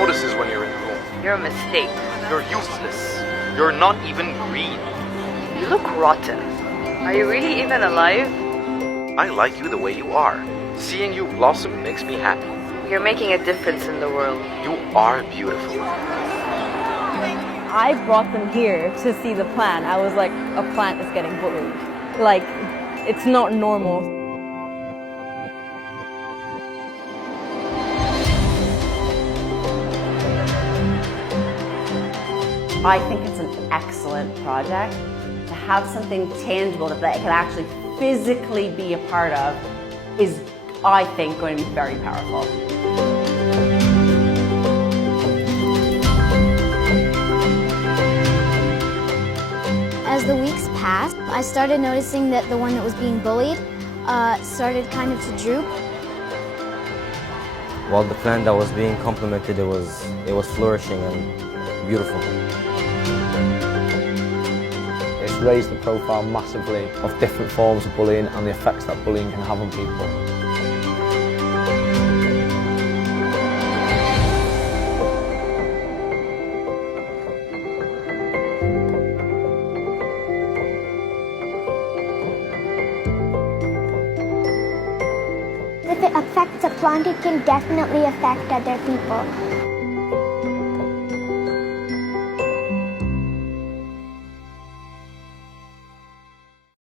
notices when you're in the room. You're a mistake. You're useless. You're not even green. You look rotten. Are you really even alive? I like you the way you are. Seeing you blossom makes me happy. You're making a difference in the world. You are beautiful. I brought them here to see the plant. I was like, a plant is getting bullied. Like, it's not normal. I think it's an excellent project. To have something tangible that they can actually physically be a part of is, I think, going to be very powerful. As the weeks passed, I started noticing that the one that was being bullied started kind of to droop. While the plant that was being complimented, it was flourishing and beautiful. It's raised the profile massively of different forms of bullying and the effects that bullying can have on people. If it affects a plant, it can definitely affect other people.